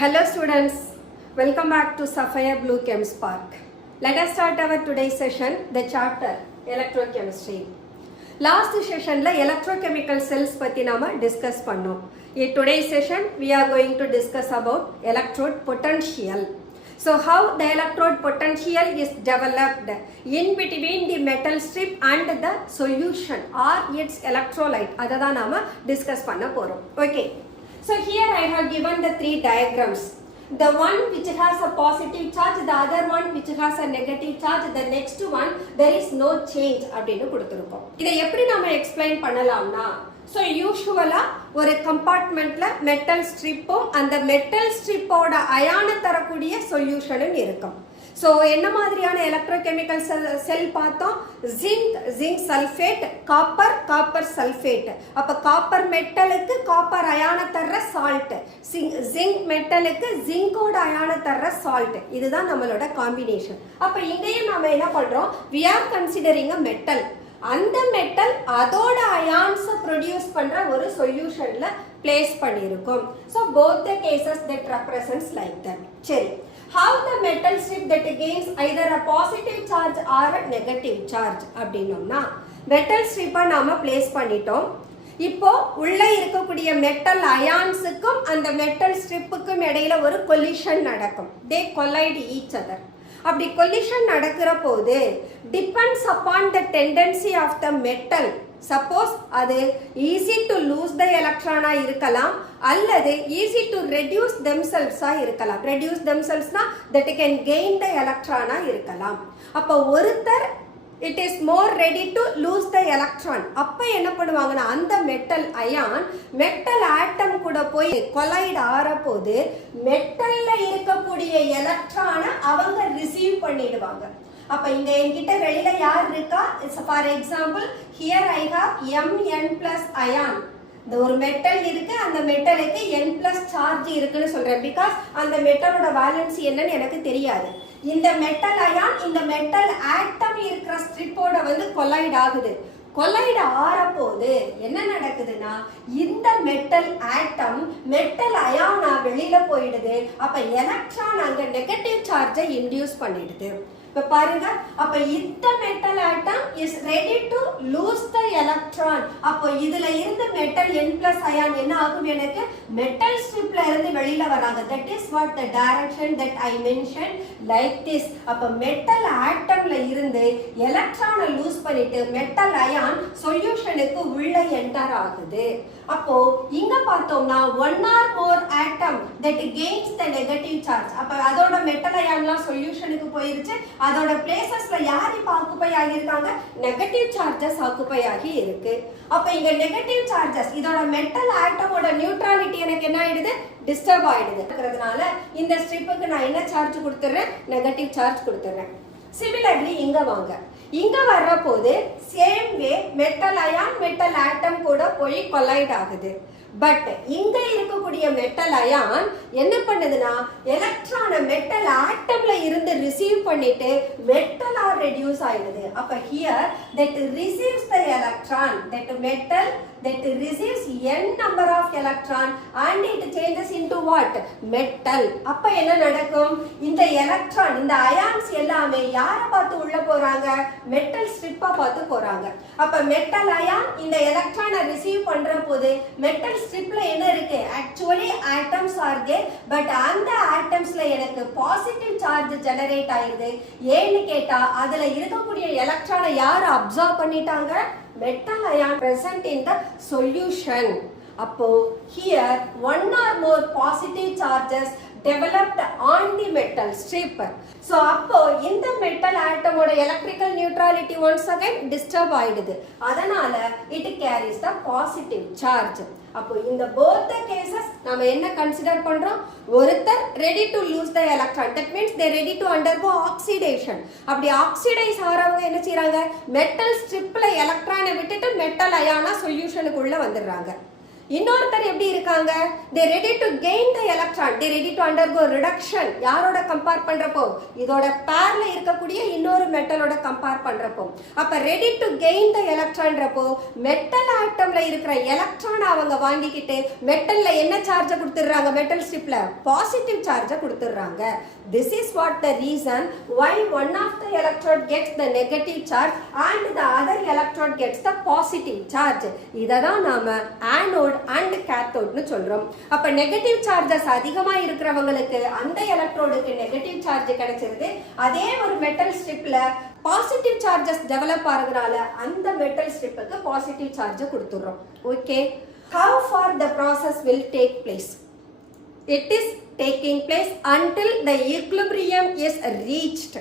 Hello students, welcome back to Sapphire Blue Chem Spark. Let us start our today's session, the chapter Electrochemistry. Last session la electrochemical cells பத்தி நாம discuss பண்ணோம். In today's session we are going to discuss about electrode potential. So how the electrode potential is developed in between the metal strip and the solution or its electrolyte. அதை தான் நாம discuss பண்ண போறோம். Okay. So here I have given the three diagrams. The one which has a positive charge, the other one which has a negative charge, the next one there is no change அப்படினு கொடுத்திருக்கோம். இதை எப்படி நாம explain பண்ணலாம்னா, so usually ஒரு compartmentல metal stripம் அந்த metal stripோட அயானை தரக்கூடிய சொல்யூஷனும் இருக்கும். So என்ன மாதிரியான எலக்ட்ரோகெமிக்கல் செல் பார்த்தோம்? Zinc sulphate, copper sulphate. அப்ப காப்பர் மெட்டலுக்கு காப்பர் அயான தர்ற சால்ட், ஜிங்க் மெட்டலுக்கு ஜிங்கோட அயான தர்ற சால்ட். இதுதான் நம்மளோட காம்பினேஷன். அப்ப இங்கேயும் நாம என்ன பண்றோம்? we are considering a metal. அந்த மெட்டல் அதோட அயான்ஸ் ப்ரொடியூஸ் பண்ற ஒரு சொல்யூஷன்ல பிளேஸ் பண்ணிருக்கோம். So both the cases that represents like that. சரி, how the metal strip that gains either a positive charge or a negative charge அப்படினோம்னா, metal strip நாம place பண்ணிட்டோம். இப்போ உள்ள இருக்கக்கூடிய மெட்டல் அயான்ஸுக்கும் அந்த மெட்டல் ஸ்ட்ரிப்புக்கும் இடையில ஒரு கொலிஷன் நடக்கும். they collide each other. அப்படி collision நடக்கிற போது depends upon the tendency of the metal. Suppose அது easy to lose the electron இருக்கலாம், அல்லது easy to reduce themselves இருக்கலாம். reduce themselves னா that can gain the electron இருக்கலாம். அப்ப ஒருத்தர் it is more ready to lose the electron. அப்ப என்ன பண்ணுவாங்கன்னா, அந்த மெட்டல் அயான் மெட்டல் ஆட்டம் கூட போய் கொலைட் ஆற போது மெட்டல்ல இருக்கக்கூடிய எலக்ட்ரானை அவங்க ரிசீவ் பண்ணிடுவாங்க. அப்ப இங்க என்கிட்ட வெளியில யார் இருக்கா? For example here I have Mn+ ion. இந்த ஒரு மெட்டல் இருக்கு, அந்த மெட்டலுக்கு N+ சார்ஜ் இருக்குன்னு சொல்றேன். பிகாஸ் அந்த மெட்டலோட வேலன்சி என்னன்னு எனக்கு தெரியாது. இந்த மெட்டல் அயான் இந்த மெட்டல் ஆட்டம் இருக்கிற ஸ்ட்ரிப்போட கொலைட் ஆகுது. கொலைட் ஆற போது என்ன நடக்குதுன்னா, இந்த மெட்டல் ஆட்டம் மெட்டல் அயானா வெளியில போயிடுது. அப்ப எலக்ட்ரான் அங்க நெகட்டிவ் சார்ஜை இன்டியூஸ் பண்ணிடுது. இப்ப பாருங்க, அப்ப இந்த metal atom is ready to lose the electron. அப்போ இதுல இருந்து மெட்டல் N+ அயான் என்ன ஆகும்? எனக்கு மெட்டல் ஸ்ட்ரிப்ல இருந்து வெளியில வராங்க. That is what the direction that I mention like this. அப்ப மெட்டல் ஆட்டம்ல இருந்து எலக்ட்ரானை லூஸ் பண்ணிட்டு மெட்டல் அயான் சொல்யூஷனுக்கு உள்ள என்டர் ஆகுது. அப்போ இங்க பார்த்தோம்னா one or more atom that gains the negative charge. அப்ப அதோட மெட்டல் அயான்லாம் சொல்யூஷனுக்கு போயிருச்சு. அதோட பிளேசஸ்ல யார் இப்ப ஆக்குபை ஆகியிருக்காங்க? நெகட்டிவ் சார்ஜஸ் ஆக்குபை ஆகி இருக்கு. அப்ப இங்க நெகட்டிவ் சார்ஜஸ் இதோட மெட்டல் ஆட்டமோட நியூட்ரலிட்டி எனக்கு என்ன ஆயிடுது? டிஸ்டர்ப் ஆயிடுது. இருக்கிறதுனால இந்த ஸ்ட்ரிப்புக்கு நான் என்ன சார்ஜ் கொடுத்துறேன்? நெகட்டிவ் சார்ஜ் கொடுத்துறேன். சிமிலர்லி இங்க வாங்க, இங்க வர்ற போது same way metal ion metal atom கூட போய் கொலைட் ஆகுது. பட் இங்க இருக்கக்கூடிய மெட்டல் அயான் என்ன பண்ணுதுன்னா, எலக்ட்ரானை மெட்டல் ஆட்டம்ல இருந்து ரிசீவ் பண்ணிட்டு மெட்டல் ஆர் ரெடியூஸ் ஆயிடுது. அப்ப here that receives the electron, that metal that receives n number of electron and it changes into what? metal. அப்ப என்ன நடக்கும்? இந்த எலக்ட்ரான் இந்த அயான்ஸ் எல்லாமே யாரை பார்த்து உள்ள போறாங்க? மெட்டல் ஸ்ட்ரிப்பை பார்த்து போறாங்க. அப்ப மெட்டல் அயான் இந்த எலக்ட்ரானை ரிசீவ் பண்ற போது மெட்டல் ஸ்ட்ரிப்ல என்ன இருக்கு? Actually atoms are there, but அந்த ஆட்டம்ஸ்ல எனக்கு பாசிட்டிவ் சார்ஜ் ஜெனரேட் ஆயிருது. ஏன்னு கேட்டா அதுல இருக்கக்கூடிய எலக்ட்ரானை யார் அப்சர்வ் பண்ணிட்டாங்க? metal ion present in the solution. அப்போ here one or more positive charges developed on the metal strip. So அப்போ இந்த metal atom ஓட electrical neutrality once again disturb ஆயிடுது. அதனால it carries the positive charge. அப்போ இந்த both the cases நாம என்ன கன்சிடர் பண்றோம்? ஒருத்தர் ready to lose the electron, that means they ready to undergo oxidation. அப்படி ஆக்சிடைஸ் ஆறவங்க என்ன செய்றாங்க? மெட்டல் ஸ்ட்ரிப்ல எலக்ட்ரானை விட்டுட்டு மெட்டல் அயானா சொல்யூஷனுக்குள்ள வந்துடுறாங்க. இன்னொருத்தர் எப்படி இருக்காங்க? they ready to gain the electron, they ready to undergo reduction. யாரோட கம்பேர் பண்றப்போ இதோட பேர்ல இருக்கக்கூடிய இன்னொரு மெட்டலோட கம்பேர் பண்றப்போ அப்ப ரெடி டு கெயின் த எலக்ட்ரான்றப்போ மெட்டல் ஆட்டம்ல இருக்கிற எலக்ட்ரான் அவங்க வாங்கிக்கிட்டு மெட்டல்ல என்ன சார்ஜை கொடுத்துடுறாங்க, மெட்டல் ஸ்ட்ரிப்ல பாசிட்டிவ் சார்ஜை கொடுத்துடுறாங்க. This is what the reason why one of the electrode gets the negative charge and the other electrode gets the positive charge. இததான் நாம anode and cathode னு சொல்றோம். அப்ப நெகட்டிவ் சார்ஜஸ் அதிகமா இருக்கிறவங்களுக்கு அந்த எலக்ட்ரோடுக்கு நெகட்டிவ் சார்ஜ் கிடைச்சிருது. அதே ஒரு மெட்டல் ஸ்ட்ரிப்ல பாசிட்டிவ் சார்ஜஸ் டெவலப் ஆகிறதுனால அந்த மெட்டல் ஸ்ட்ரிப்புக்கு பாசிட்டிவ் சார்ஜ் கொடுத்துறோம். Okay, how far the process will take place? It is taking place until the equilibrium is reached.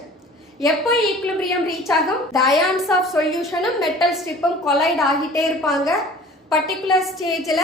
எப்போ equilibrium reach ஆகும்? The ions of solution metal strip collide ஆகிட்டே இருப்பாங்க. particular stageல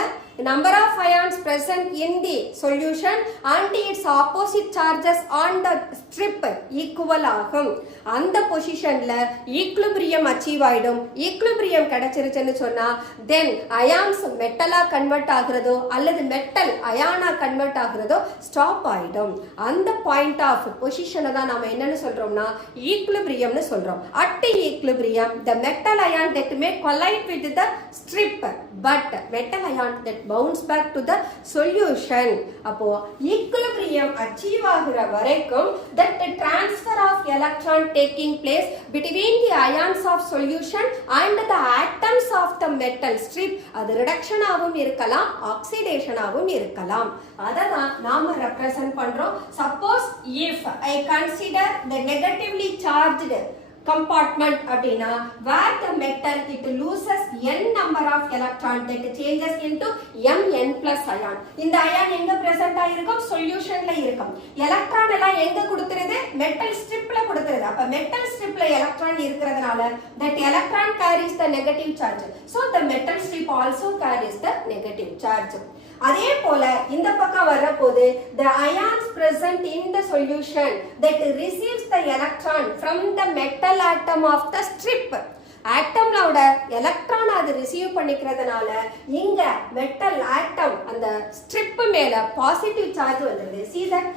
number of ions present in the solution and its opposite charges on the strip equal ஆகும். அந்த பொசிஷன்ல equilibrium achieve ஆயிடும். Equilibrium கிடைச்சிருச்சுன்னு சொன்னா தென் ions மெட்டலா convert ஆகுறதோ அல்லது மெட்டல் அயானா கன்வெர்ட் ஆகுறதோ ஸ்டாப் ஆயிடும். அந்த பாயிண்ட் ஆஃப் பொசிஷனை தான் நாம என்னன்னு சொல்றோம்னா ஈக்லிபிரியம்னு சொல்றோம். At equilibrium the metal ion that may collide with the strip but metal ion that bounce back to the solution. அப்போ equilibrium achieve ஆகுற வரைக்கும் that the transfer of electron taking place between the ions of solution and the atoms of the metal strip அது reduction ஆகவும் இருக்கலாம், oxidation ஆகவும் இருக்கலாம். அததான் நாம ரெப்ரசன்ட் பண்றோம். Suppose if I consider the negatively charged compartment அப்படினா where the metal it loses n number of electron that changes into mn plus ion. இந்த ion எங்க present ஆயிருக்கும், சொல்யூஷன்ல இருக்கும். எலக்ட்ரான் எல்லாம் எங்க கொடுத்துருது, மெட்டல் ஸ்ட்ரிப்ல கொடுத்துருது. அப்ப மெட்டல் ஸ்ட்ரிப்ல எலக்ட்ரான் இருக்கிறதுனால that electron carries the negative charge. So the metal strip also carries the negative charge. அதே போல இந்த பக்கம் வரப்போது the ions present in the solution that receives the electron from the metal atom of the strip. ஆட்டம்லோட electron அது receive பண்ணிக்கிறதுனால இங்க metal atom அந்த ஸ்ட்ரிப் மேல பாசிட்டிவ் சார்ஜ் வந்துருது. See that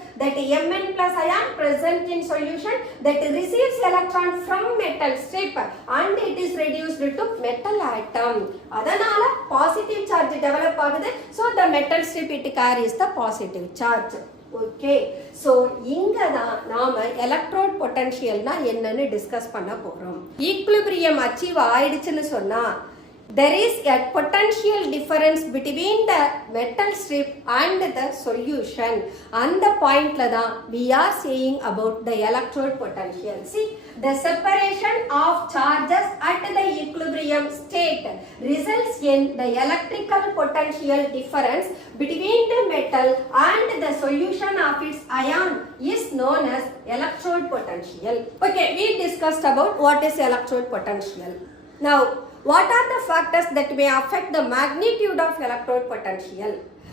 Mn plus ion present in solution that receives electron from metal strip and it is reduced to metal atom. அதனால positive charge develop ஆகுது. So the metal strip it carries the positive charge. Okay, so இங்க தான் நாம electrode பொட்டன்ஷியல்னா என்னன்னு discuss பண்ண போறோம். Equilibrium achieve ஆயிடுச்சுன்னு சொன்னா there is a potential difference between the metal strip and the solution. அந்த பாயிண்ட்ல தான் we are saying about the electrode potential. See, the separation of charges at the equilibrium state results in the electrical potential difference between the metal and the solution of its ion is known as electrode potential. Okay, we discussed about what is electrode potential. Now, what are the factors that may affect the magnitude of electrode potential?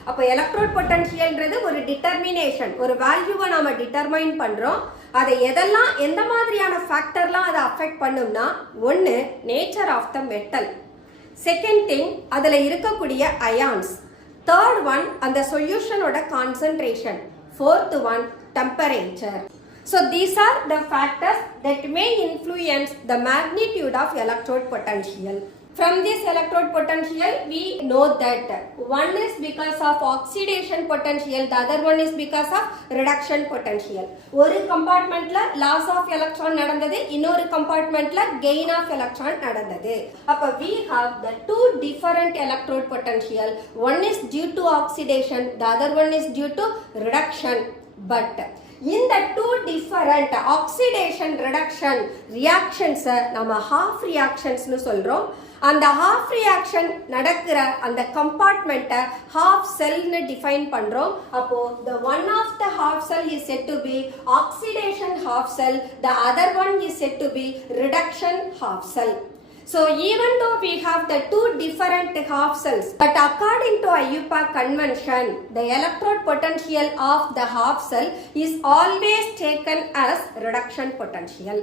அப்போ electrode பொட்டன்ஷியல்ன்றது ஒரு determination, ஒரு வேல்யூவை நாம determine பண்றோம். அதை எதெல்லாம் எந்த மாதிரியான ஃபேக்டர்லாம் அதை அஃபெக்ட் பண்ணும்னா, ஒன்று nature of the metal, second thing அதில் இருக்கக்கூடிய அயான்ஸ், தேர்ட் ஒன் அந்த சொல்யூஷனோட concentration, fourth one temperature. So these are the factors that may influence the magnitude of electrode potential. From this electrode potential, we know that one is because of oxidation potential, the other one is because of reduction potential. ஒரு compartmentல loss of electron நடந்தது, இன்னொரு compartmentல gain of electron நடந்தது. அப்ப we have the two different electrode potential. One is due to oxidation, the other one is due to reduction. But இந்த two different oxidation reduction reactions நம்ம half reactions னு சொல்றோம். அந்த half reaction நடக்கிற அந்த compartment half cell னு define பண்றோம். அப்போ the one of the half cell is said to be oxidation half cell, the other one is said to be reduction half cell. So even though we have the two different half cells, but according to IUPAC convention, the electrode potential of the half cell is always taken as reduction potential.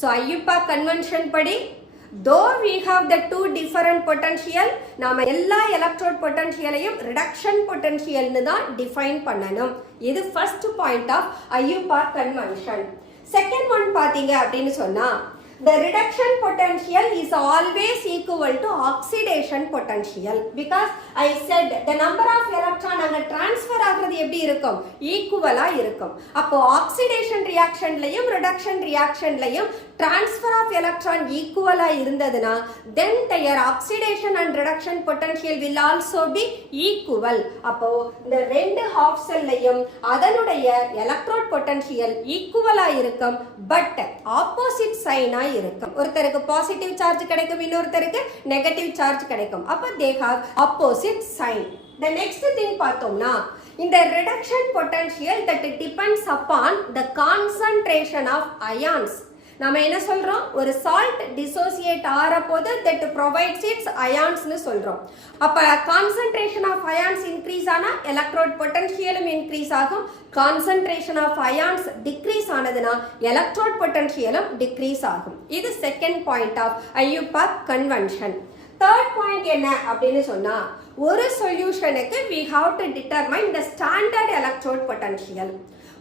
So IUPAC convention படி though we have the two different potential, நாம எல்லா electrode பொட்டன்ஷியலையும் reduction பொட்டன்ஷியல்னு தான் define பண்ணணும். இது first point of ஐயூபார்க் convention. Second one பாத்தீங்க அப்படின்னு சொன்னா, the reduction potential is always equal to oxidation potential, because I said the number of electron அங்க transfer ஆகிறது எப்படி இருக்கும், ஈக்குவலா இருக்கும். அப்போ oxidation reactionலையும் reduction reactionலையும் transfer of electron ஈக்குவலா இருந்ததுன்னா then their oxidation and reduction potential will also be equal. அப்போ இந்த ரெண்டு half cellலையும் அதனுடைய electrode potential ஈக்குவலா இருக்கும், பட் opposite sign இருக்கும். ஒருத்தருக்கு பாசிட்டிவ் சார்ஜ் கிடைக்கும், இன்னொருத்தருக்கு நெகட்டிவ் சார்ஜ் கிடைக்கும். அப்ப they have opposite sign. The next thing பார்த்தோம்னா, இந்த reduction potential that depends upon the concentration of ions. நாம என்ன சொல்றோம், ஒரு சால்ட் டிசோசியேட் ஆற போது that provides its ions னு சொல்றோம். அப்ப concentration of ions increase ஆனா electrode potentialum increase ஆகும். concentration of ions decrease ஆனதுனா electrode potentialum decrease ஆகும். இது செகண்ட் பாயிண்ட் ஆஃப் ஐயூபார்க் கன்வென்ஷன். தேர்ட் பாயிண்ட் என்ன அப்படின்னு சொன்னா, ஒரு சொல்யூஷனுக்கு we have to determine the standard electrode potential.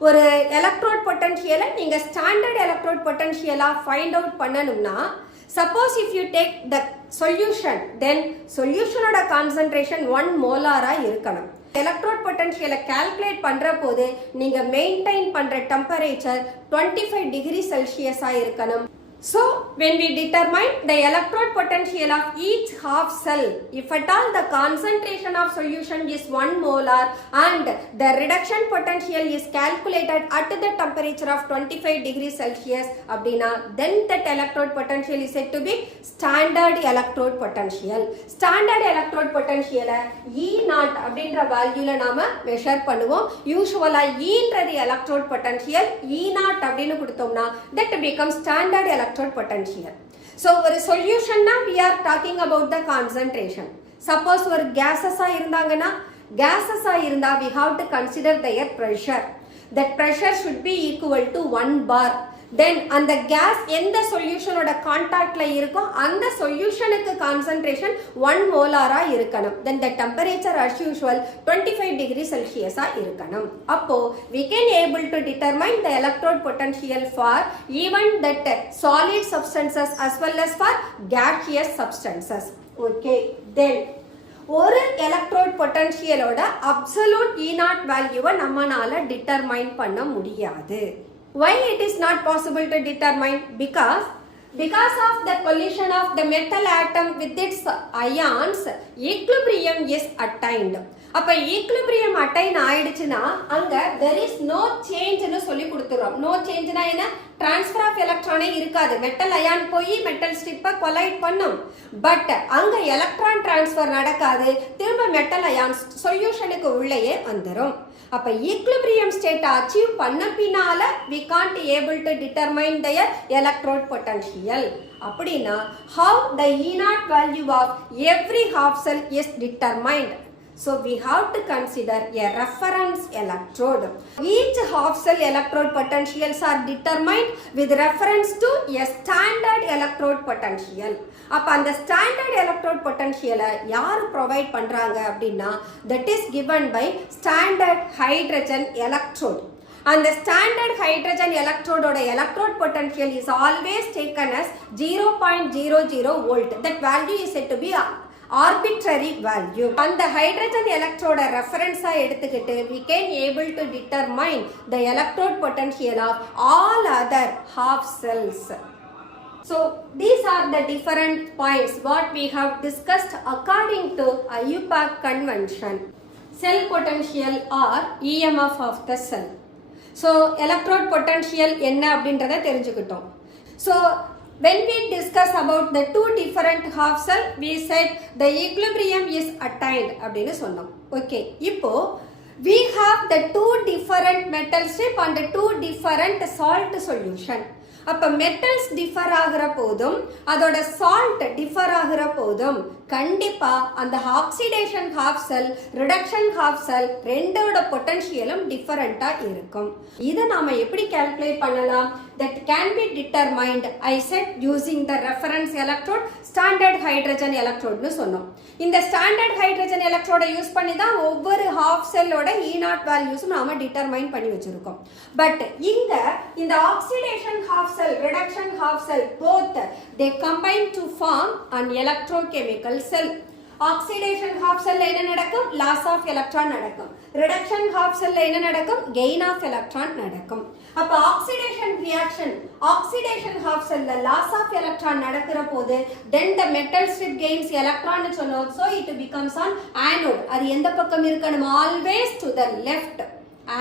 ஒரு எலக்ட்ரோட் பொட்டன்ஷியலை நீங்க ஸ்டாண்டர்ட் எலக்ட்ரோட் பொட்டன்ஷியலா ஃபைண்ட் அவுட் பண்ணணும்னா, suppose if you take the solution, then சொல்யூஷனோட கான்சன்ட்ரேஷன் 1 மோலாரா இருக்கணும். எலக்ட்ரோட் பொட்டன்ஷியலை கால்குலேட் பண்ற போது நீங்க மெயின்டைன் பண்ற டெம்பரேச்சர் 25 டிகிரி செல்சியஸா இருக்கணும். So, when we determine the electrode potential of each half cell, if at all the concentration of solution is 1 molar and the reduction potential is calculated at the temperature of 25 degrees Celsius, abdina, then that electrode potential is said to be standard electrode potential. Standard electrode potential E naught abdindra value la nama measure பண்ணுவோம். Usually E ன்றது electrode potential, E naught abdinu குடுத்தோம்னா that becomes standard electrode potential. So ஒரு சொல்யூஷன்னா we are talking about the concentration. Suppose ஒரு gases இருந்தாங்கன்னா, gases இருந்தா we have to consider their pressure. That pressure should be equal to 1 bar. Then அந்த gas எந்த சொல்யூஷனோட கான்டாக்ட்ல இருக்கோ அந்த சொல்யூஷனுக்கு concentration 1 மோலாரா இருக்கணும். Then the temperature as usual 25 degree Celsius இருக்கணும். அப்போ we can able to determine the electrode potential for even that solid substances as well as for gaseous substances. Okay, then ஒரு electrode பொட்டன்ஷியலோட absolute E naught வேல்யூவை நம்மனால determine பண்ண முடியாது. Why it is not possible to determine? Because of the collision of the metal atom with its ions, equilibrium is attained. அப்ப equilibrium attain ஆயிடுச்சுன்னா அங்க there is no change னு சொல்லி கொடுத்துறோம். no change னா என்ன, transfer of electron இருக்காது. metal ion போய் metal strip collide பண்ணும், பட் அங்க electron transfer நடக்காது. திரும்ப metal ions சொல்யூஷனுக்கு உள்ளேயே வந்துரும். அப்ப equilibrium state achieve பண்ண பின்னால we can't able to determine their electrode potential. அப்படினா how the E naught value of every half cell is determined? So we have to consider a reference electrode. Each half cell electrode potentials are determined with reference to a standard electrode potential. அப்ப அந்த standard electrode potential யார் provide பண்றாங்க அப்படின்னா, that is given by standard hydrogen electrode. And the standard hydrogen electrode oda electrode potential is always taken as 0.00 volt. That value is said to be arbitrary value. And the hydrogen electrode reference எடுத்துக்கிட்டு we can able to determine the electrode potential of all other half cells. So these are the different points what we have discussed according to IUPAC convention. Cell potential or EMF of the cell. So electrode potential என்ன அப்படின்றத தெரிஞ்சுக்கிட்டோம். So when we discuss about the two different half cell, we said the equilibrium is attained அப்படின்னு சொன்னோம். Okay, இப்போ we have the two different metal strip and two different salt solution. அப்ப metals differ ஆகிற போதும் அதோட salt differ ஆகிற போதும் கண்டிப்பா அந்த ஆக்சிடேஷன் ஹாஃப் செல் ரிடக்ஷன் ஹாஃப் செல் ரெண்டோட பொட்டன்ஷியலும் டிஃபரண்டா இருக்கும். இதை நாம எப்படி கால்குலேட் பண்ணலாம்? that can be determined I said using the reference electrode standard hydrogen electrode னு சொன்னோம். இந்த standard hydrogen electrode யூஸ் பண்ணி தான் ஒவ்வொரு half cellோட E0 values நாம determine பண்ணி வச்சிருக்கோம். பட் இங்க இந்த oxidation half cell reduction half cell both they combine to form an electrochemical cell. Oxidation half செல்ல என்ன நடக்கும்? லாஸ் ஆஃப் எலக்ட்ரான் நடக்கும். ரிடக்ஷன் ஹாஃப் செல்ல என்ன நடக்கும்? கெயின் ஆஃப் எலக்ட்ரான் நடக்கும். அப்ப ஆக்சிடேஷன் ரியாக்ஷன் ஆக்சிடேஷன் ஹாஃப் செல்ல லாஸ் ஆஃப் எலக்ட்ரான் நடக்கிற போது then the metal strip gains electron னு சொன்னோம். so it becomes an anode. அது எந்த பக்கம் இருக்கணும்? always to the left.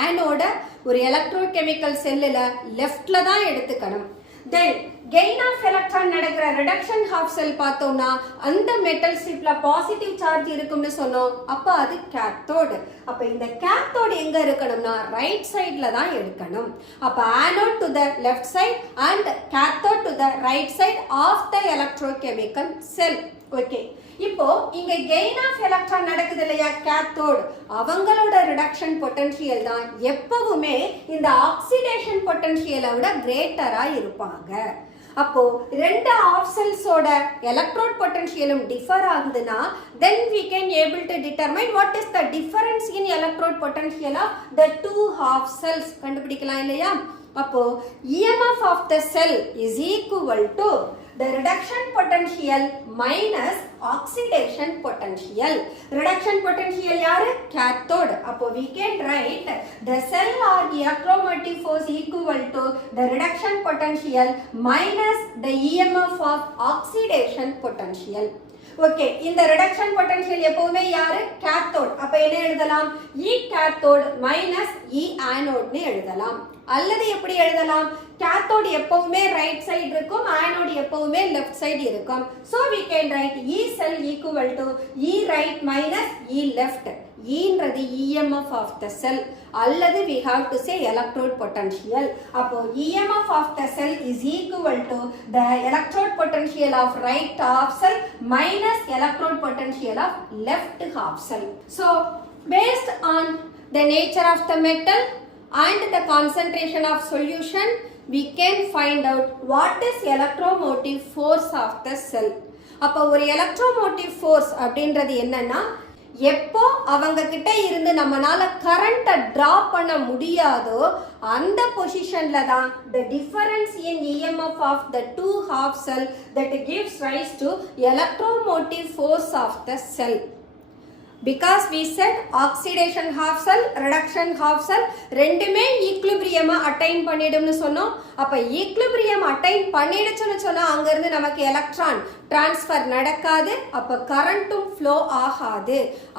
anode ஒரு எலக்ட்ரோகெமிக்கல் செல்லுல லெஃப்ட்ல தான் எடுத்துக்கணும். then gain of electron நடக்கிற reduction half cell பார்த்தோம்னா அந்த மெட்டல் ஸ்ட்ரிப்ல பாசிட்டிவ் சார்ஜ் இருக்கும்னு சொன்னோம். அப்ப அது கேத்தோடு. அப்ப இந்த கேத்தோடு எங்க இருக்கணும்னா ரைட் சைடுல தான் எடுக்கணும். அப்ப anode to the left side and cathode to the right side of the electrochemical cell. Okay, இப்போ இங்க கெயின் ஆஃப் எலக்ட்ரான் நடக்குது இல்லையா கேத்தோடு, அவங்களோட ரிடக்ஷன் பொட்டன்ஷியல் தான் எப்பவுமே இந்த ஆக்சிடேஷன் பொட்டன்ஷியலை விட கிரேட்டரா இருப்பாங்க. அப்போ ரெண்டு ஆஃப் செல்ஸோட எலக்ட்ரோட் பொட்டன்ஷியலும் டிஃபர் ஆகுதுன்னா then we can able to determine what is the difference in electrode potential of the two half cells கண்டுபிடிக்கலாம் இல்லையா? அப்போ EMF of the cell is equal to the reduction potential minus oxidation potential. reduction potential யாரு? cathode. அப்போ we can write the cell or electromotive force equal to the reduction potential minus the EMF of oxidation potential. Okay, இந்த reduction potential எப்பவுமே யாரு? Cathode. அப்ப என்ன எழுதலாம்? E cathode minus E anode னு எழுதலாம். அல்லது எப்படி எழுதலாம்? கேத்தோட் எப்பவுமே ரைட் சைடு இருக்கும், ஆனோட் எப்பவுமே லெஃப்ட் சைடு இருக்கும். so we can write E cell equal to E right minus E left. ன்றது EMF of the cell அல்லது we have to say electrode potential. அப்போ EMF of the cell is equal to the electrode potential of right half cell minus electrode potential of left half cell. so based on the nature of the metal and the concentration of solution we can find out what is electromotive force of the cell. அப்போ ஒரு electromotive force அப்படின்றது என்னன்னா எப்போ அவங்க கிட்ட இருந்து நம்மனால கரண்ட்டை டிரா பண்ண முடியாதோ அந்த பொசிஷன்ல தான் the difference in EMF of the two half cell that gives rise to electromotive force of the cell. because we said oxidation half cell reduction half cell ரெண்டுமே ஈக்லிபிரியம் அட்டைன் பண்ணிடும்னு சொன்னோம். அப்ப ஈக்லிபிரியம் அட்டைன் பண்ணிடுச்சுன்னு சொன்னா அங்க இருந்து நமக்கு electron transfer நடக்காது, அப்ப கரண்ட்டும் ஃப்ளோ ஆகாது.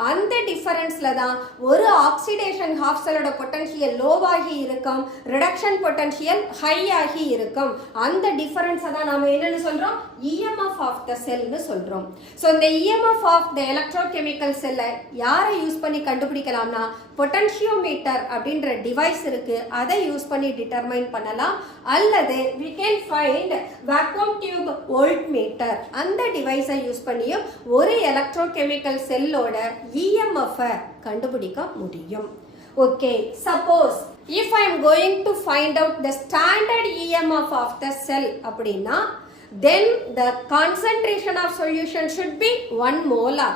அந்த டிஃபரன்ஸ்ல தான் ஒரு ஆக்சிடேஷன் ஹாஃப் செல்லோட பொட்டன்ஷியல் லோவாகி இருக்கும், ரிடக்ஷன் பொட்டன்ஷியல் ஹை ஆகி இருக்கும். அந்த டிஃபரன்ஸை தான் நாம என்னன்னு சொல்றோம்? EMF ஆஃப் த செல்னு சொல்றோம். ஸோ இந்த EMF ஆஃப் த எலக்ட்ரோகெமிக்கல் செல்லை யாரை யூஸ் பண்ணி கண்டுபிடிக்கலாம்னா பொட்டன்ஷியோமீட்டர் அப்படின்ற டிவைஸ் இருக்கு, அதை யூஸ் பண்ணி டிட்டர்மைன் பண்ணலாம். அல்லது we can find vacuum tube voltmeter, அந்த டிவைஸை யூஸ் பண்ணியும் ஒரு எலக்ட்ரோகெமிக்கல் செல்லோட EMF கண்டுபிடிக்க முடியும். Okay, suppose if I am going to find out the standard EMF of the cell அப்படின்னா then the concentration of solution should be 1 molar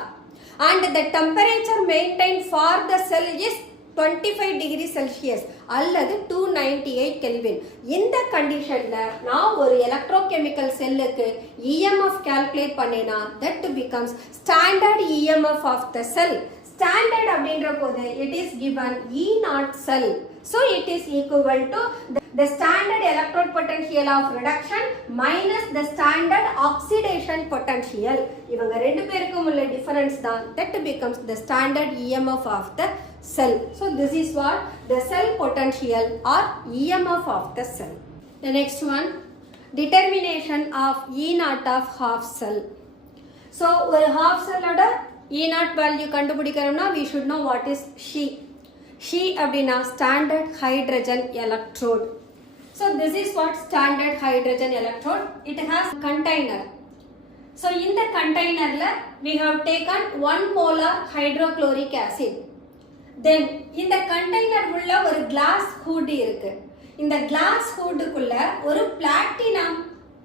and the temperature maintained for the cell is 25 degree Celsius அல்லது 298 Kelvin. இந்த கண்டிஷன்ல நான் ஒரு electrochemical செல்லுக்கு EMF calculate பண்ணேனா that becomes standard EMF of the cell. Standard அப்படின்ற போது it is given E0 cell. So it is equal to the standard electrode potential of reduction minus the standard oxidation potential. இவங்க ரெண்டு பேருக்கும் உள்ள difference தான் that becomes the standard EMF of the cell. So this is what the cell potential or EMF of the cell. The next one, determination of E0 of half cell. So ஒரு half cell ஓட E0 value கண்டுபிடிக்கணும்னா we should know what is She. She அப்படின்னா standard hydrogen electrode. So this is what standard hydrogen electrode. It has container. So in the container we have taken 1 molar hydrochloric acid. Then in the container உள்ள ஒரு glass hood இருக்கு. இந்த glass hood குள்ள ஒரு platinum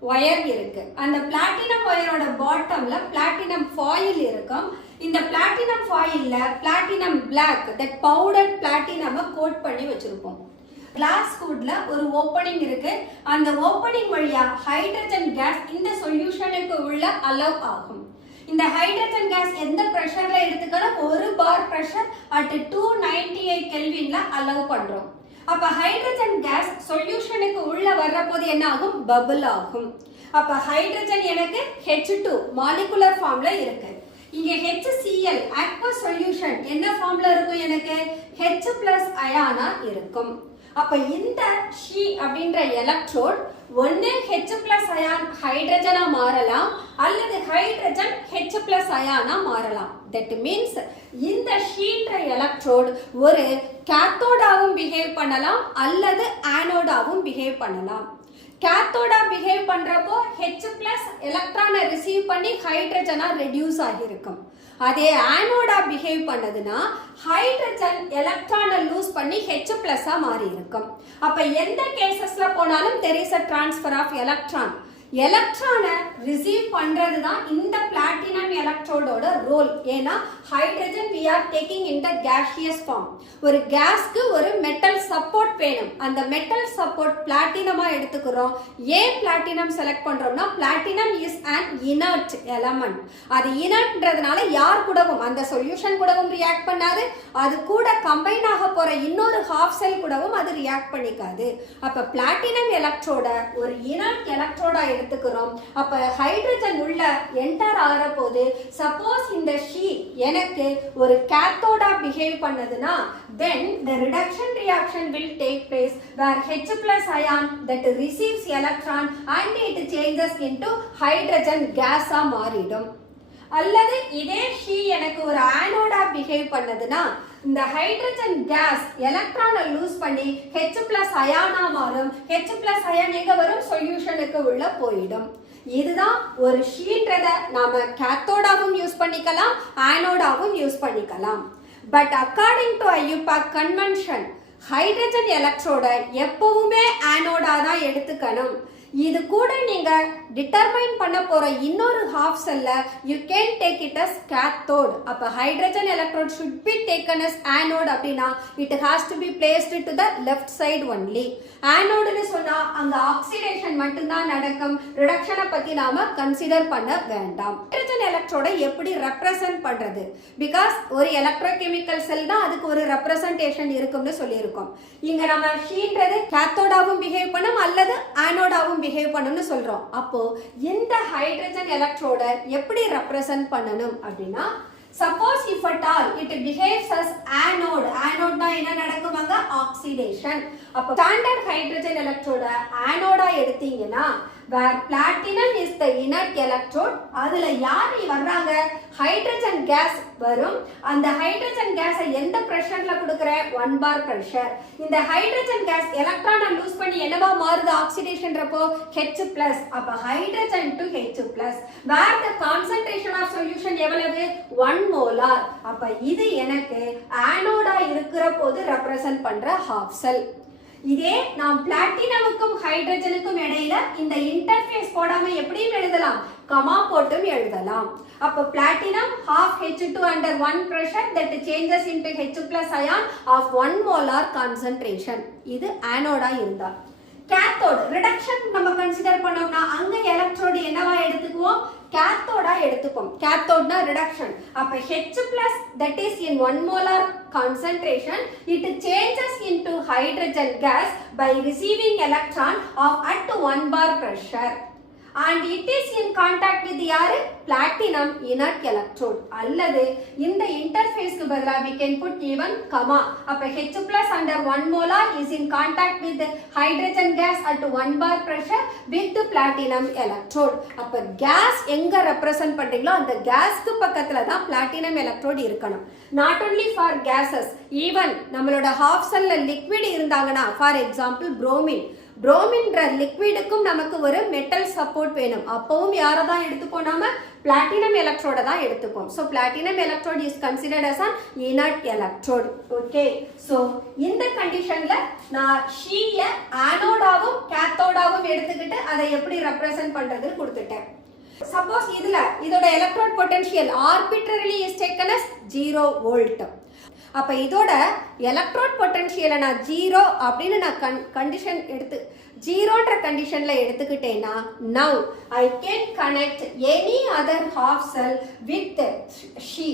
wire இருக்கு. அந்த platinum wireோட bottomல platinum foil இருக்கும். இந்த platinum foilல platinum black, that powdered platinum coat பண்ணி வச்சிருப்போம். glass hoodல ஒரு ஓப்பனிங் இருக்கு. அந்த ஓப்பனிங் வழியா ஹைட்ரஜன் கேஸ் இந்த சொல்யூஷனுக்கு உள்ள அலோவ் ஆகும். இந்த ஹைட்ரஜன் கேஸ் எந்த பிரஷர்ல எடுத்துக்கணும்? 1 bar pressure at 298 kelvinல அலோவ் பண்றோம். அப்ப ஹைட்ரஜன் கேஸ் சொல்யூஷனுக்கு உள்ள வர்றபோது என்ன ஆகும்? பபிள் ஆகும். அப்ப ஹைட்ரஜன் எனக்கு H2 மாலிகுலர் ஃபார்ம்ல இருக்கு. இங்க HCl aqueous சொல்யூஷன் என்ன ஃபார்ம்ல இருக்கும்? எனக்கு H+ அயானா இருக்கும். அப்ப இந்த She அப்படின்ற எலக்ட்ரோட் ஒன்னு H+ அயான் ஹைட்ரஜனா மாறலாம் அல்லது ஹைட்ரஜன் H+ அயானா மாறலாம். that means இந்த ஷீன்ற எலக்ட்ரோட் ஒரு கேத்தோடாவும் பிஹேவ் பண்ணலாம் அல்லது ஆனோடாவும் பிஹேவ் பண்ணலாம். கேத்தோடா பிஹேவ் பண்றப்போ H+ எலக்ட்ரானை ரிசீவ் பண்ணி ஹைட்ரஜனா ரெடியூஸ் ஆகியிருக்கும். அதே ஆனோடா பிஹேவ் பண்ணதுன்னா ஹைட்ரஜன் எலக்ட்ரானை லூஸ் பண்ணி H+ மாறி இருக்கும். அப்ப எந்த கேசஸ்ல போனாலும் there is a transfer of electron. எலக்ட்ரானை ரிசீவ் பண்றது தான் இந்த பிளாட்டினம் எலக்ட்ரோடோட ரோல். ஏன்னா hydrogen we are taking in the gaseous form. ஒரு கேஸ்க்கு ஒரு மெட்டல் சப்போர்ட் வேணும். அந்த மெட்டல் சப்போர்ட் பிளாட்டினமா எடுத்துக்கிறோம். ஏன் பிளாட்டினம் செலக்ட் பண்றோம்னா platinum is an inert element. அது இனர்ட்ன்றதுனால யார் கூடவும் அந்த சொல்யூஷன் கூடவும் ரியாக்ட் பண்ணாது. அது கூட கம்பைன் ஆக போற இன்னொரு ஹாஃப் செல் கூடவும் அது ரியாக்ட் பண்ணிக்காது. அப்ப பிளாட்டினம் எலக்ட்ரோட ஒரு இனர்ட் எலக்ட்ரோடா எடுத்துக்கிறோம். அப்ப ஹைட்ரஜன் உள்ள என்டர் ஆகிற போது சப்போஸ் இந்த ஷீ எனக்கு ஒரு கேத்தோடா behave பண்ணதுன்னா then the reduction reaction will take place where H+ ion that receives electron and it changes into hydrogen gas ஆ மாறிடும். அல்லது இதே ஷீ எனக்கு ஒரு ஆனோடா பிஹேவ் பண்ணதுன்னா இந்த ஹைட்ரஜன் கேஸ் எலக்ட்ரானை லூஸ் பண்ணி H+ அயானா மாறும். H+ அயான் எங்க வரும்? சொல்யூஷனுக்கு உள்ள போயிடும். இதுதான் ஒரு ஷீன்றத நாம கேத்தோடாவும் யூஸ் பண்ணிக்கலாம், ஆனோடாவும் யூஸ் பண்ணிக்கலாம். But according to IUPAC convention hydrogen எலக்ட்ரோட எப்பவுமே ஆனோடா தான் எடுத்துக்கணும். இது கூட நீங்க டிட்டர்மைன் பண்ண போற இன்னொரு ஹாஃப் செல்ல you can take it as cathode. அப்ப hydrogen electrode should be taken as anode அப்படினா it has to be placed to the left side only. ஆனோடுன்னு சொன்னா அங்க ஆக்சிடேஷன் மட்டும் தான் நடக்கும். ரிடக்ஷனை பத்தி நாம கன்சிடர் பண்ண வேண்டாம். ஹைட்ரஜன் எலக்ட்ரோட எப்படி ரெப்ரசன்ட் பண்றது? பிகாஸ் ஒரு எலக்ட்ரோகெமிக்கல் செல் தான் அதுக்கு ஒரு ரெப்ரசன்டேஷன் இருக்கும்னு சொல்லியிருக்கோம். இங்க நம்ம ஷீன்றது கேத்தோடாவும் பிஹேவ் பண்ணும் அல்லது ஆனோடாவும் பிஹேவ் பண்ணணும்னு சொல்றோம். அப்போ இந்த ஹைட்ரஜன் எலக்ட்ரோட எப்படி ரெப்ரசன்ட் பண்ணணும் அப்படின்னா suppose if at all it behaves as anode. anode னா என்ன நடக்கும்? அங்க ஆக்சிடேஷன். அப்ப ஸ்டாண்டர்ட் ஹைட்ரஜன் எலக்ட்ரோட ஆனோடா எடுத்தீங்கன்னா where platinum is the inert electrode, அதுல யார் வர்றாங்க? ஹைட்ரஜன் கேஸ் வரும். அந்த ஹைட்ரஜன் கேஸை எந்த பிரஷர்ல கொடுக்கற? 1 bar pressure. இந்த ஹைட்ரஜன் கேஸ் எலக்ட்ரானை லூஸ் பண்ணி என்னவா மாறுது? ஆக்சிடேஷன்றப்போ H+. அப்ப hydrogen to H+. where the concentration of solution எவ்வளவு? 1 molar. அப்ப இது எனக்கு ஆனோடா இருக்கிற போது ரெப்ரசன்ட் பண்ற ஹாஃப் செல். இதே நாம் பிளாட்டினமுக்கும் ஹைட்ரஜனுக்கும் இடையில இந்த இன்டர்ஃபேஸ் போடாம எப்படியும் எழுதலாம், கமா போட்டும் எழுதலாம். அப்ப platinum half H2 under 1 pressure that changes into H+ ion of 1 molar concentration. இது ஆனோடா இருந்தா. கேத்தோட் ரிடக்ஷன் நம்ம கன்சிடர் பண்ணோம்னா அங்க எலக்ட்ரோடு என்னவா எடுத்துக்குவோம்? கேத்தோடா எடுத்துப்போம். கேத்தோட்னா ரிடக்ஷன். அப்ப H+ that is in 1 molar concentration it changes into hydrogen gas by receiving electron of at 1 bar pressure and it is in contact with யாரு? platinum inert electrode. அல்லது இந்த இன்டர்ஃபேஸ்க்கு பதிலா we can put even comma. அப்ப H+ under 1 molar is in contact with hydrogen gas at 1 bar pressure with the platinum electrode. அப்ப gas எங்க represent பண்றீங்களோ அந்த கேஸ்க்கு பக்கத்துல தான் platinum electrode இருக்கணும். not only for gases, even நம்மளோட half cell லிக்விட் இருந்தாங்கன்னா, for example bromine. bromine லிக்விடுக்கும் நமக்கு ஒரு மெட்டல் சப்போர்ட் வேணும். அப்பவும் யாரை தான் எடுத்துப்போம், நாம பிளாட்டினம் எலக்ட்ரோட தான் எடுத்துப்போம். So platinum electrode is considered as an inert electrode. Okay, so இந்த கண்டிஷன்ல நான் ஷீய ஆனோடாவும் கேத்தோடாவும் எடுத்துக்கிட்டு அதை எப்படி ரெப்ரசென்ட் பண்றதுன்னு கொடுத்துட்டேன். சப்போஸ் இதோட electrode potential arbitrarily is taken as 0 volt. அப்ப இதோட எலக்ட்ரோட் பொட்டன்ஷியலை நான் 0 அப்படின்னு நான் கண்டிஷன் எடுத்து 0ன்ற கண்டிஷன்ல எடுத்துக்கிட்டேன்னா now I can connect any other half cell with she.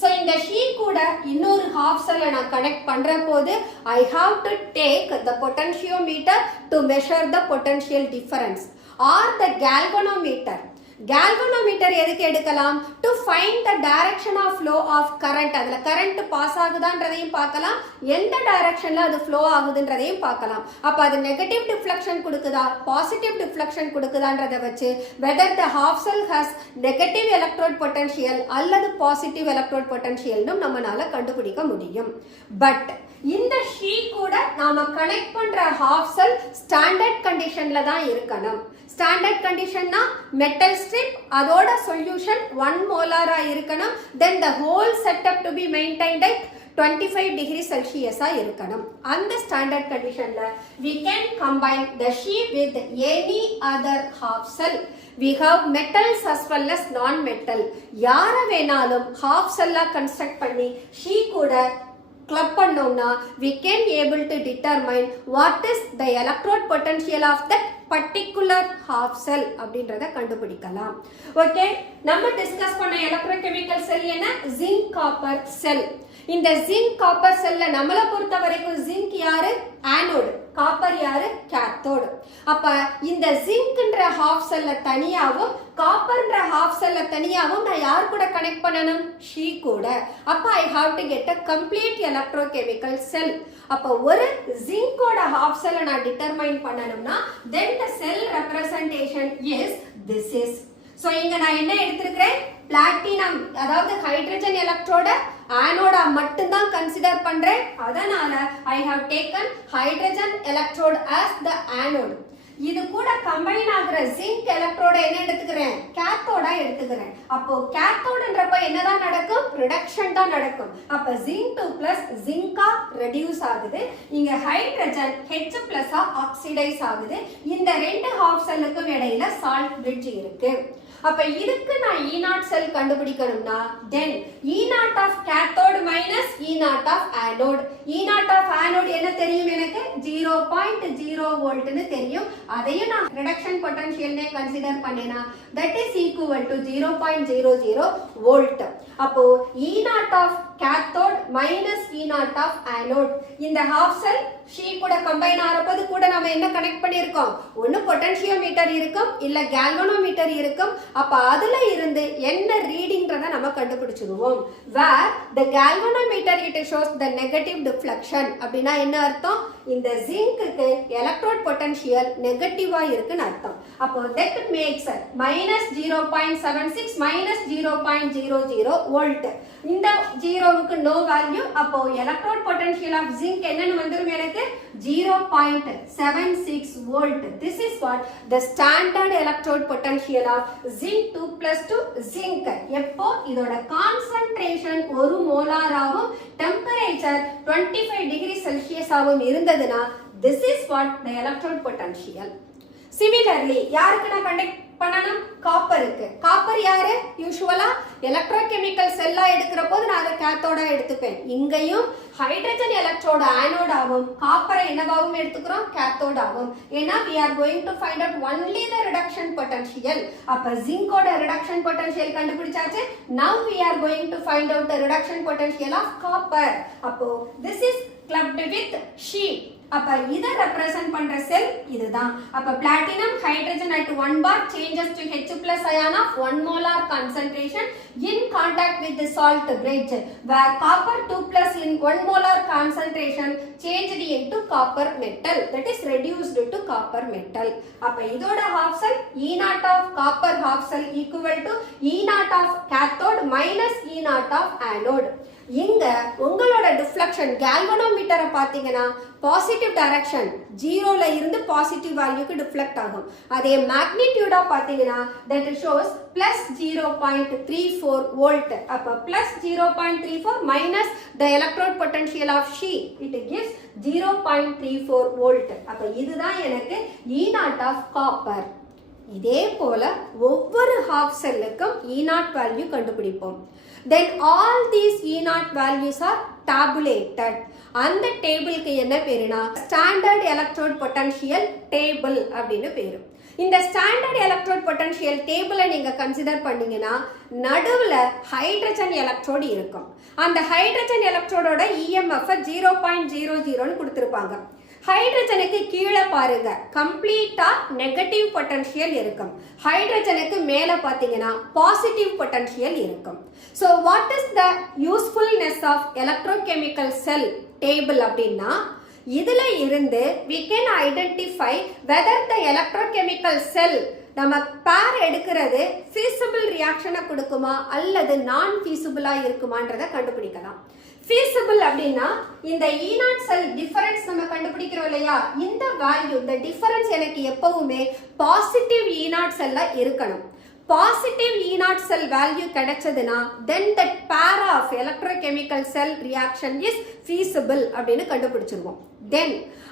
So இந்த ஷீ கூட இன்னொரு ஹாஃப் செல்லை நான் கனெக்ட் பண்ற போது I have to take the potentiometer to measure the potential difference or the galvanometer. galvanometer எதுக்கு எடுக்கலாம், to find the direction of flow of current. அதுல current பாஸ் ஆகுதான்றதையும் பார்க்கலாம், எந்த டைரக்ஷன்ல அது flow ஆகுதுன்றதையும் பார்க்கலாம். அப்ப அது நெகட்டிவ் டிஃப்ளெக்ஷன் கொடுக்குதா பாசிட்டிவ் டிஃப்ளெக்ஷன் கொடுக்குதான்றதை வச்சு whether the half cell has negative electrode potential அல்லது பாசிட்டிவ் எலக்ட்ரோட் பொட்டன்ஷியல்னு நம்மளால கண்டுபிடிக்க முடியும். பட் இந்த ஷீ கூட நாம கனெக்ட் பண்ற ஹாஃப் செல் ஸ்டாண்டர்ட் கண்டிஷன்ல தான் இருக்கணும். ஸ்டாண்டர்ட் கண்டிஷன்னா மெட்டல் ஸ்ட்ரிப் அதோட சொல்யூஷன் 1 மோலாரா இருக்கணும். தென் the whole setup to be maintained at 25 degree Celsius இருக்கணும். அந்த ஸ்டாண்டர்ட் கண்டிஷன்ல we can combine the she with any other half cell. We have metals as well as non-metal. யார வேணாலும் half cell-ஆ construct பண்ணி she கூட club பண்ணோம்னா we can able to determine what is the electrode potential of that particular half cell அப்படின்றத கண்டுபிடிக்கலாம். Okay, நம்ம discuss பண்ண electrochemical செல் என்ன, ஜிங்க் காப்பர் செல். இந்த ஜிங்க் காப்பர் செல்ல நம்மளை பொறுத்த வரைக்கும் ஜிங்க் யாரு, ஆனோடு, காப்பர் யாரு, கேத்தோடு. அப்ப இந்த ஜிங்க்ன்ற ஹாஃப் செல்ல தனியாவும் காப்பர்ன்ற ஹாஃப் செல்ல தனியாவும் நான் யார் கூட கனெக்ட் பண்ணணும், ஷீ கூட. அப்ப I have to get a complete electrochemical cell. அப்ப ஒரு ஜிங்கோட ஹாஃப் செல்லை நான் டிட்டர்மைன் பண்ணணும்னா then the cell representation is this is. So இங்க நான் என்ன எடுத்துக்கிறேன், பிளாட்டினம் அதாவது ஹைட்ரஜன் எலக்ட்ரோட ஆனோடா மட்டும் தான் கன்சிடர் பண்றேன். அதனால I have taken hydrogen electrode as the anode. இது கூட கம்பைன் ஆகுற ஜிங்க் எலக்ட்ரோட என்ன எடுத்துக்கிறேன், கேத்தோடா எடுத்துக்கிறேன். அப்போ கேத்தோடுன்றப்ப என்னதான் நடக்கும், ரிடக்ஷன் தான் நடக்கும். அப்ப ஜிங்க் 2+ ஜிங்கா ரெடியூஸ் ஆகுது. இங்க ஹைட்ரஜன் H+ ஆக்சிடைஸ் ஆகுது. இந்த ரெண்டு ஹாஃப் செல்லுக்கும் இடையில சால்ட் பிரிட்ஜ் இருக்கு. அப்ப இதுக்கு நான் E0 செல் கண்டுபிடிக்கணும்னா then E0 of cathode minus E0 of anode. E0 of anode என்ன தெரியும் எனக்கு, 0.0 வோல்ட்னு தெரியும். அதையும் நான் ரிடக்ஷன் பொட்டன்ஷியல்னே கன்சிடர் பண்ணேனா that is equal to 0.00 வோல்ட். அப்போ E0 of cathode minus E0 of anode. இந்த ஹாஃப் செல் ஷீ கூட கம்பைன் ஆறப்பது கூட நம்ம என்ன கனெக்ட் பண்ணியிருக்கோம், ஒன்னு பொட்டன்ஷியோமீட்டர் இருக்கும் இல்ல கேல்வனோமீட்டர் இருக்கும். அப்ப அதுல இருந்து என்ன ரீடிங்ன்றத நம்ம கண்டுபிடிச்சிடுவோம். where the galvanometer it shows the negative deflection. அப்படின்னா என்ன அர்த்தம், இந்த ஜிங்க்குக்கு எலக்ட்ரோட் பொட்டன்ஷியல் நெகட்டிவா இருக்குன்னு அர்த்தம். அப்போ that makes -0.76 -0.00 வோல்ட். இந்த ஜீரோவுக்கு நோ வேல்யூ. அப்போ எலக்ட்ரோட் பொட்டன்ஷியல் ஆஃப் ஜிங்க் என்னன்னு வந்துரும் எனக்கு 0.76 volt. This is what the standard electrode potential of zinc 2+2 zinc. எப்போ இதோட கான்சன்ட்ரேஷன் 1 மோலாராவும் டெம்பரேச்சர் 25 டிகிரி செல்சியஸ் ஆகும் இருந்ததுன்னா this is what the electrode potential. Similarly யாருக்கு நான் கண்டக்ட் பண்ணணும், காப்பருக்கு. காப்பர் யாரு, யூசுவலா எலக்ட்ரோகெமிக்கல் செல்லா எடுக்கிற போது நான் அதை கேத்தோட எடுத்துப்பேன். இங்கேயும் ஹைட்ரஜன் எலக்ட்ரோட ஆனோடாவும் காப்பரை என்னவாகவும் எடுத்துக்கிறோம், கேத்தோடாவும். ஏன்னா we are going to find out only the reduction potential. அப்ப ஜிங்கோட ரிடக்ஷன் பொட்டன்ஷியல் கண்டுபிடிச்சாச்சு. now we are going to find out the reduction potential of copper. அப்போ this is clubbed with she. அப்ப இத ரெப்ரசன்ட் பண்ற செல் இதுதான். அப்ப platinum hydrogen at 1 bar changes to H+ ion of 1 molar concentration in contact with the salt bridge, where copper 2+ in 1 molar concentration changed into copper metal, that is reduced to copper metal. அப்ப இதோட half cell E0 of copper half cell equal to E0 of cathode minus E0 of anode. இங்க உங்களோட deflection கேல்வனோமீட்டரை பார்த்தீங்கன்னா positive direction 0ல இருந்து positive வேல்யூக்கு deflect ஆகும். அதே மேக்னிடியூடா பார்த்தீங்கன்னா that shows +0.34 volt. அப்ப +0.34 minus the electrode potential of SHE it gives 0.34 volt. அப்ப இதுதான் எனக்கு E0 ஆஃப் காப்பர். இதே போல ஒவ்வொரு ஹாஃப் செல்லுக்கும் E0 வேல்யூ கண்டுபிடிப்போம். Then all these E0 values are tabulated. அந்த டேபிளுக்கு என்ன பேருனா ஸ்டாண்டர்ட் எலக்ட்ரோட் பொட்டன்ஷியல் டேபிள் அப்படின்னு பேரு. இந்த ஸ்டாண்டர்ட் எலக்ட்ரோட் பொட்டன்ஷியல் டேபிளை நீங்க கன்சிடர் பண்ணீங்கன்னா நடுவுல ஹைட்ரஜன் எலக்ட்ரோடு இருக்கும். அந்த ஹைட்ரஜன் எலக்ட்ரோடோட EMF 0.00 கொடுத்திருப்பாங்க. ஹைட்ரஜனுக்கு கீழே பாருங்க கம்ப்ளீட்டா நெகட்டிவ் பொட்டன்ஷியல் இருக்கும். ஹைட்ரஜனுக்கு மேல பாத்தீங்கன்னா பாசிட்டிவ் பொட்டன்ஷியல் இருக்கும். So what is the usefulness of electrochemical cell table அப்படின்னா இதுல இருந்து we can identify whether the electrochemical cell நம்ம பேர் எடுக்கிறது feasible ரியாக்ஷனை கொடுக்குமா அல்லது நான் feasible-ஆ இருக்குமான்றதை கண்டுபிடிக்கலாம். feasible அப்படின்னா இந்த E0 செல் டிஃபரன்ஸ் நம்ம கண்டுபிடிக்கிறோம் இல்லையா, இந்த வேல்யூ இந்த டிஃபரன்ஸ் எனக்கு எப்பவுமே பாசிட்டிவ் E0 செல்ல இருக்கணும். பாசிட்டிவ் E0 செல் வேல்யூ கிடைச்சதுன்னா then that pair of electrochemical cell reaction is feasible அப்படின்னு கண்டுபிடிச்சிருவோம். then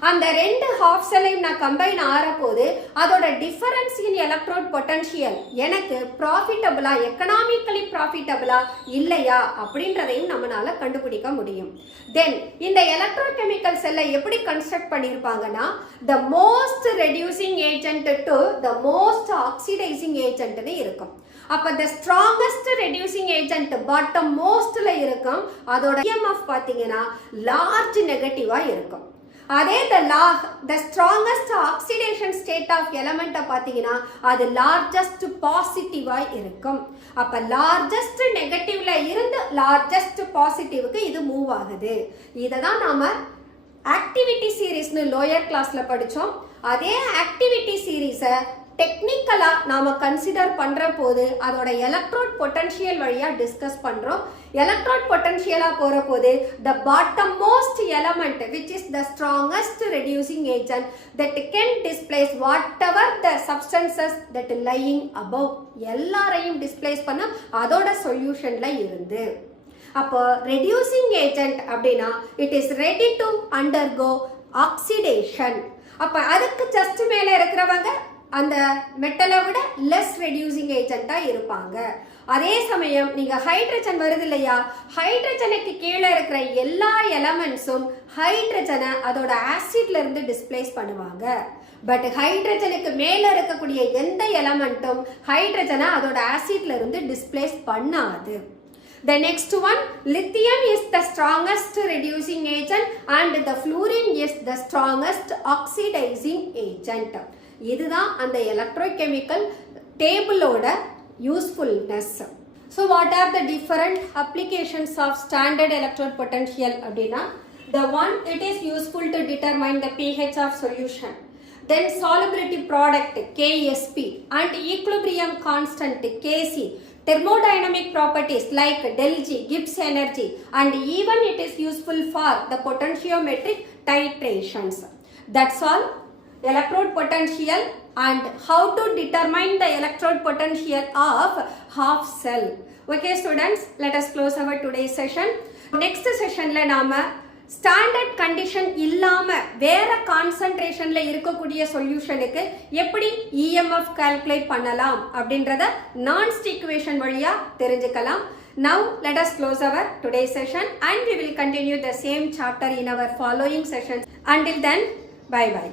அந்த ரெண்டு ஹாஃப் செல்லையும் நான் கம்பைன் ஆற போது அதோட டிஃபரன்ஸ் இன் எலக்ட்ரோட் பொட்டன்ஷியல் எனக்கு ப்ராஃபிட்டபிளா எக்கனாமிக்கலி ப்ராஃபிட்டபிளா இல்லையா அப்படின்றதையும் நம்மளால கண்டுபிடிக்க முடியும். தென் இந்த எலக்ட்ரோகெமிக்கல் செல்லை எப்படி கன்ஸ்ட்ரக்ட் பண்ணியிருப்பாங்கன்னா the most reducing agent to the most oxidizing ஏஜென்ட்னு இருக்கும். அப்ப the strongest reducing agent bottom mostல இருக்கும். அதோட EMF பாத்தீங்கன்னா லார்ஜ் நெகட்டிவா இருக்கும். அதே the strongest oxidation state of element பாத்தீங்கன்னா அது largest பாசிட்டிவா இருக்கும். அப்ப largest நெகட்டிவ்ல இருந்து largest பாசிட்டிவ்க்கு இது மூவ் ஆகுது. இததான் நாம ஆக்டிவிட்டி சீரீஸ்னு லோயர் கிளாஸ்ல படிச்சோம். அதே ஆக்டிவிட்டி சீரீஸை டெக்னிக்கலா நாம கன்சிடர் பண்ற போது அதோட எலக்ட்ரோட் பொட்டன்ஷியல் வழியா டிஸ்கஸ் பண்றோம். எலக்ட்ரோட் பொட்டன்ஷியலா போற போது the bottom most element which is the strongest reducing agent that can displace whatever the substances that lying above எல்லாரையும் டிஸ்பிளேஸ் பண்ண அதோட சொல்யூஷன்ல இருந்து. அப்போ ரெடியூசிங் ஏஜென்ட் அப்படின்னா it is ready to undergo oxidation. அப்ப அதுக்கு ஜஸ்ட் மேல இருக்கிறவங்க அந்த மெட்டலை விட லெஸ் ரெடியூசிங் ஏஜென்ட்டா இருப்பாங்க. அதே சமயம் நீங்க ஹைட்ரஜன் வருது இல்லையா, ஹைட்ரஜனுக்கு கீழே இருக்கிற எல்லா எலமெண்ட்ஸும் ஹைட்ரஜனை அதோட ஆசிட்ல இருந்து டிஸ்பிளேஸ் பண்ணுவாங்க. பட் ஹைட்ரஜனுக்கு மேல இருக்கக்கூடிய எந்த எலமெண்ட்டும் ஹைட்ரஜனை அதோட ஆசிட்ல இருந்து டிஸ்பிளேஸ் பண்ணாது. The next one, lithium is the strongest reducing agent and the fluorine is the strongest oxidizing agent. இதுதான் அந்த எலக்ட்ரோகெமிக்கல் டேபிளோட usefulness. So what are the different applications of standard electrode potential அப்படின்னா the one it is useful to determine the pH of solution, then solubility product KSP and equilibrium constant KC, thermodynamic properties like del G, Gibbs energy, and even it is useful for the potentiometric titrations. That's all. Electrode potential and how to determine the electrode potential of half cell. Okay students, let us close our today's session. Next session la நாம standard condition இல்லாம வேற கான்சன்ட்ரேஷன்ல இருக்கக்கூடிய சொல்யூஷனுக்கு எப்படி EMF calculate பண்ணலாம் அப்படின்றத நான்ஸ்ட் equation வழியா தெரிஞ்சுக்கலாம். Now let us close our today's session and we will continue the same chapter in our following sessions. Until then, bye bye.